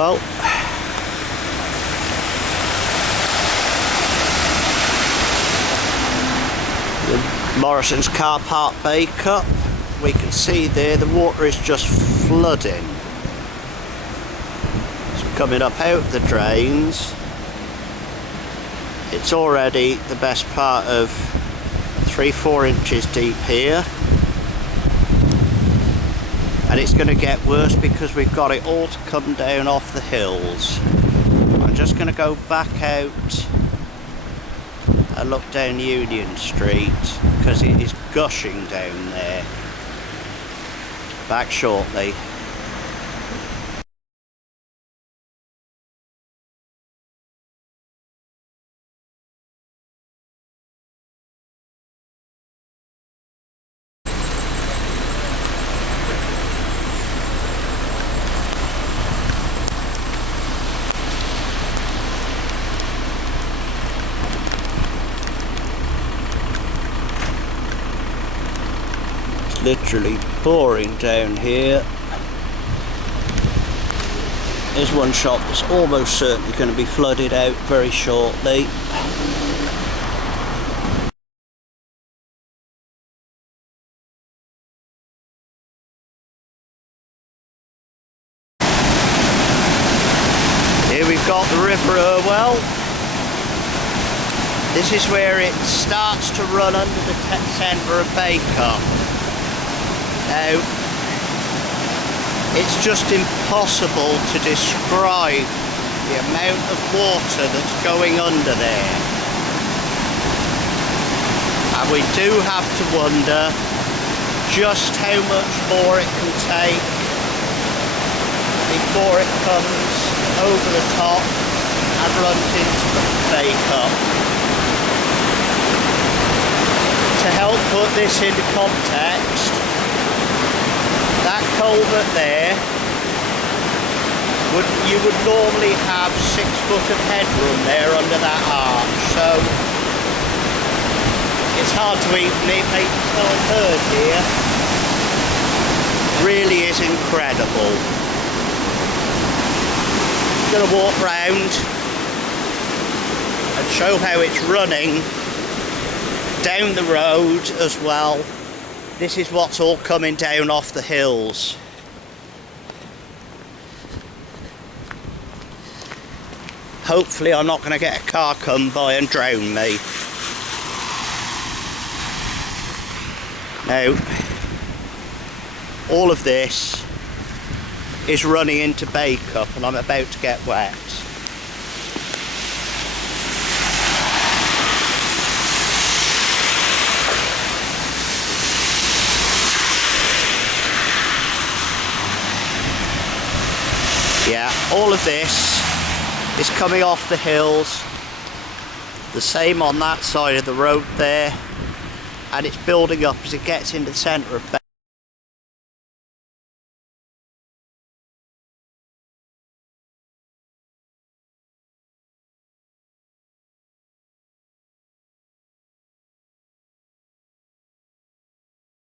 Well, the Morrison's car park Bacup, we can see there the water is just flooding. It's coming up out the drains. It's already the best part of 3-4 inches deep here, and it's going to get worse because we've got it all to come down off the hills. I'm just going to go back out and look down Union Street because it is gushing down there. Back shortly. Literally pouring down here. There's one shop that's almost certainly going to be flooded out very shortly. Here we've got the River Irwell. This is where it starts to run under the centre of Bacup. Now, it's just impossible to describe the amount of water that's going under there. And we do have to wonder just how much more it can take before it comes over the top and runs into the Bacup. To help put this into context, that culvert there, you would normally have 6 foot of headroom there under that arch, so it's hard to even make yourself heard here. Really is incredible. I'm going to walk round and show how it's running down the road as well. This is what's all coming down off the hills. Hopefully I'm not going to get a car come by and drown me. Now, all of this is running into Bacup and I'm about to get wet. Yeah, all of this is coming off the hills, the same on that side of the road there, and it's building up as it gets into the centre of